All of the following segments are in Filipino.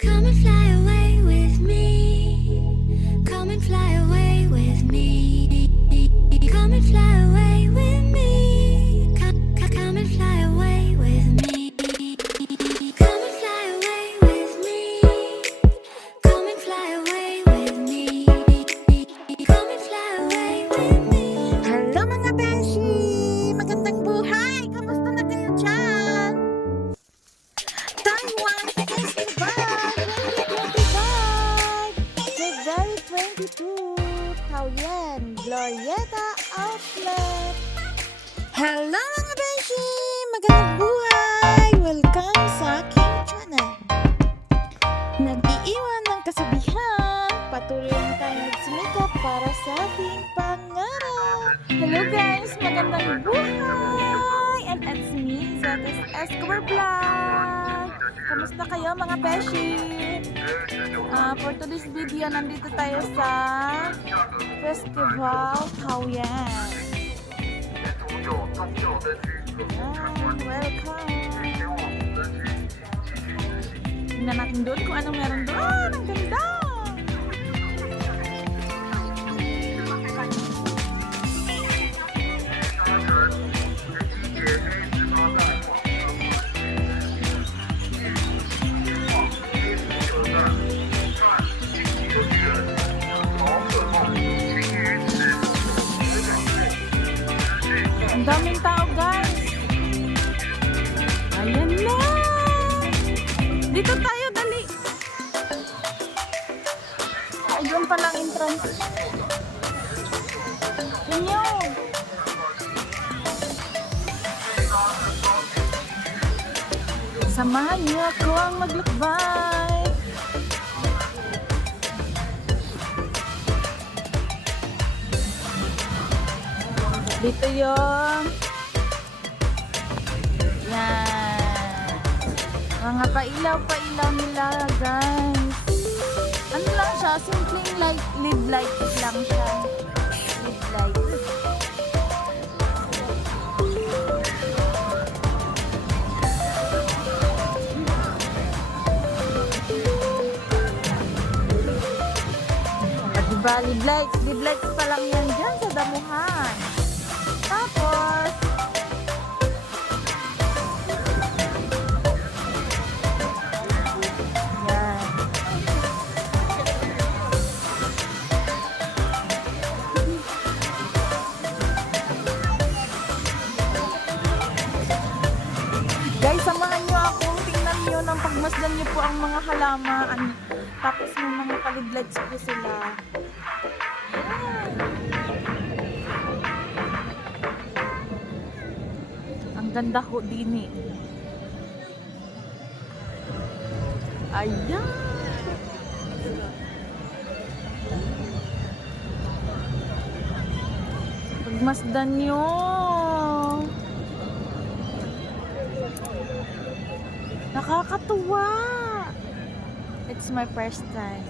Come and fly away with me. Come and fly away with me. Come and fly away with me. Come and fly away with me. Come and fly away with me. Come and fly away with me. Come and fly away with me. Hello mga beshi! Magandang buhay! Kamusta na kayo dyan? Taiwan Festival 2025! February 22, Taoyuan, Glorieta Outlet! Hello mga beshi! Magandang buhay! Welcome sa aking channel! Nag-iiwan ng kasabihan, patuloy lang tayo nagsumikap para sa ating pangarap. Hello guys, magandang buhay! And it's me, Zetes Escobar Vlog. Kamusta kayo mga beshi? For today's video, nandito tayo sa Festival Taoyuan. Welcome! Tingnan natin doon kung anong meron doon. Ang ganda! Ang daming tao guys. Ayan na. Dito tayo, dali. Ayun palang entrance. Inyo. Samahan niyo ako ang maglakbay. Dito yung yan mga pailaw nila guys. Ano lang siya, simpleng light, LED light lang siya, LED light. At diba, LED lights pa lang yan dyan sa damuhan. Tapos yan. Guys, samahan nyo ako. Tingnan nyo ng pagmasdan nyo po ang mga halaman. Tapos may mga kalidlights po sila. Ang ganda ho din eh. Ayan. Pagmasdan nyo. Nakakatuwa. It's my first time.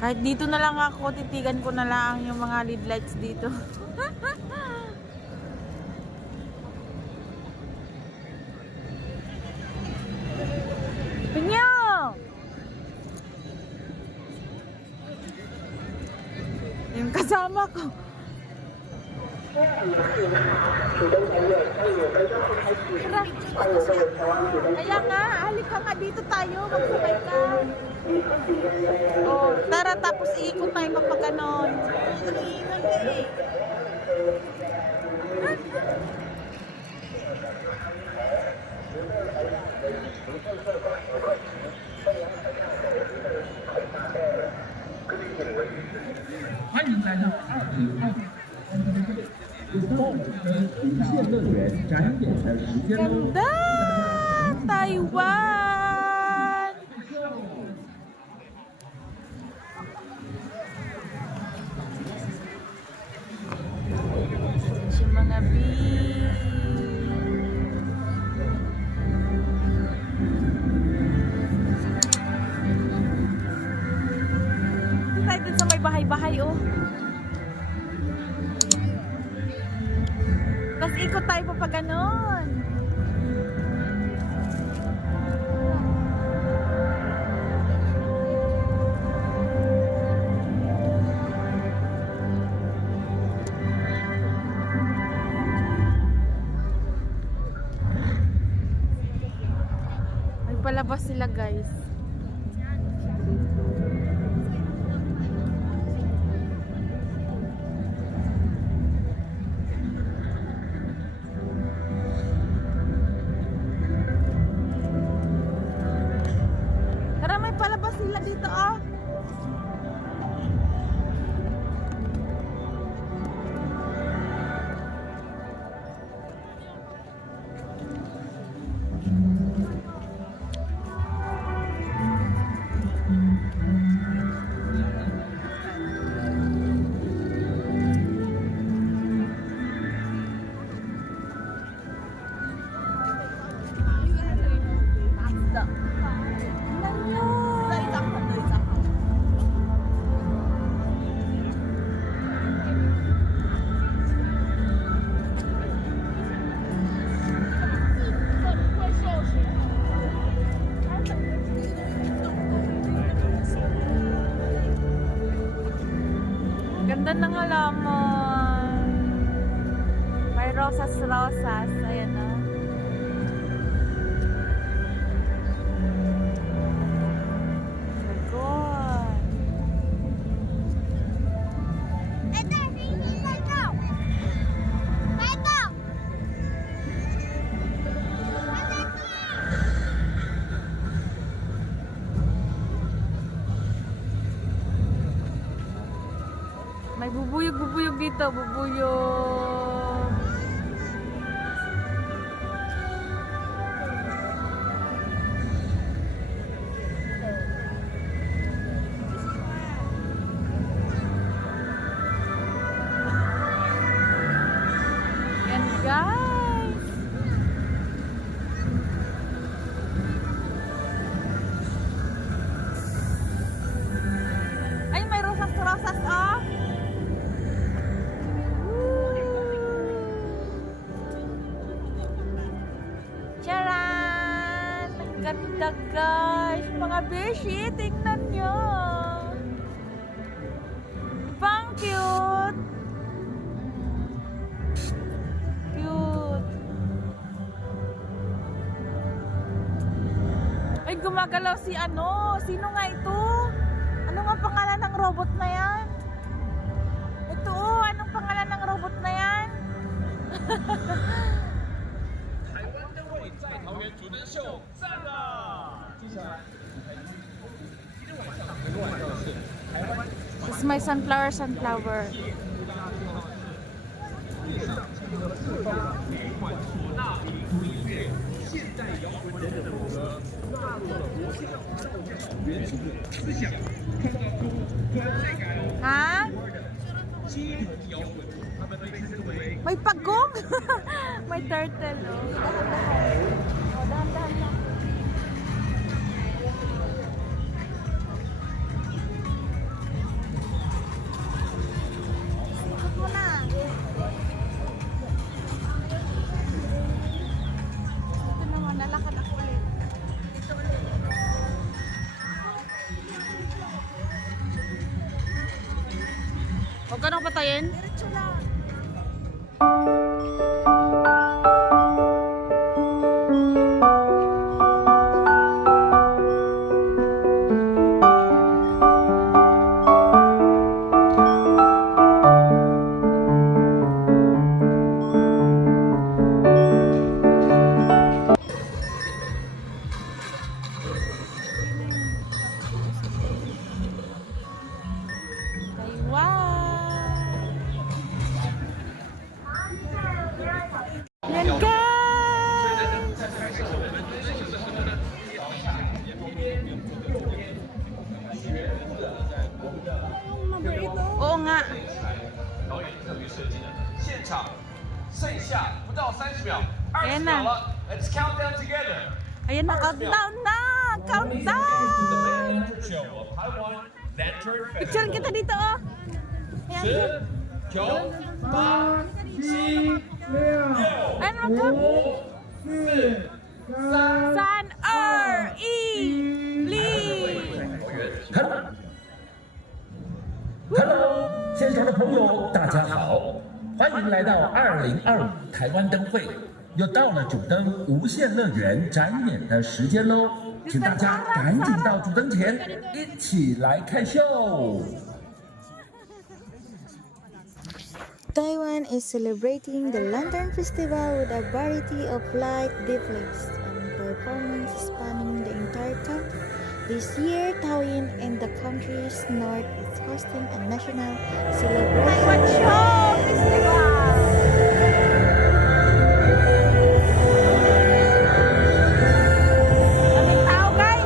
Kahit dito na lang ako, titigan ko na lang yung mga LED lights dito. Pinyo! Yung kasama ko. Kaya nga, halika nga dito tayo, magsabay ka. Oh, tara, tapos iikot tayo kapag ganon. Ganda! Taiwan! Si mga bee. Mag-ikot tayo pa ganon. Palabas sila guys. Tara, may palabas sila dito oh. Ganda ng halaman. May rosas. Ayan na. May bubuyog dito, bubuyog. Yan guys. Ay, may rosas oh. Charan! Ang ganda guys! Mga beshi, tingnan nyo! Pang cute! Cute! Ay, gumagalaw si ano? Sino nga ito? Ano nga pangalan ng robot na yan? Ito oh! Anong pangalan ng robot na yan? 在桃园主灯秀赞了！接下来，今天晚上的是台湾。 This is my sunflower. 列上释放美款唢呐民族音乐、现代摇滚等等的风格，纳入了国际化的元素思想，创造出存在感Ha? 街头摇滚，他们被称之为。 May pagong! May turtle, oh. Oh, dahan-dahan lang. Ikot mo na. Ito naman, nalakad ako ulit. Dito ulit. Huwag ka nang patayin? Diretso lang. Oo nga. 导演特别设计的，现场剩下不到30秒，20Ayan na. 秒了，Let's count down together。 Ayan na, countdown na! Countdown! Picture kita dito, oh. Ayan. 10、9、8、7、Ano to? San Er I Li。 Hello，现场的朋友，大家好，欢迎来到2025台湾灯会，又到了主灯无限乐园展演的时间喽，请大家赶紧到主灯前，一起来看秀。 Taiwan is celebrating the Lantern Festival with a variety of light displays and performances spanning the entire country. This year, Taoyuan and the country's north is hosting a national celebration. Taiwan Show Festival! Daming tao, guys!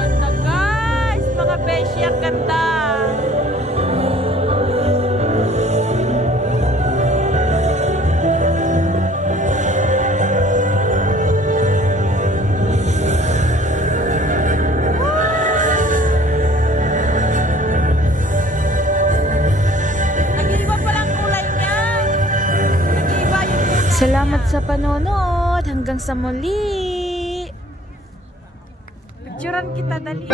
Ganda! Ganda, guys! Mga beshi, ang ganda! Nag-iiba pala ang kulay niya. Nag-iiba yung kulay Salamat niya. sa panonood. Hanggang sa muli. Picturean kita dali.